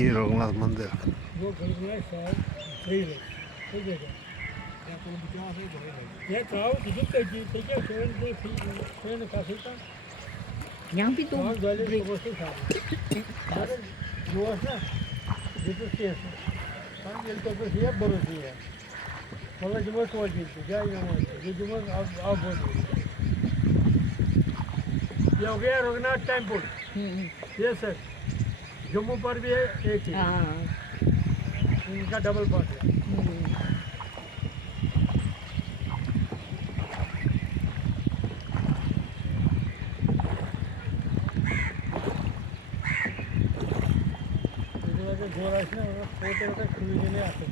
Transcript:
ये रघुनाथ मंदिर यहाँ भी तो ये हो गया रघुनाथ टेम्पल। ये सर जम्मू पर भी है एक ही, इनका डबल पार्ट है। गोरा फोटो खुली नहीं आते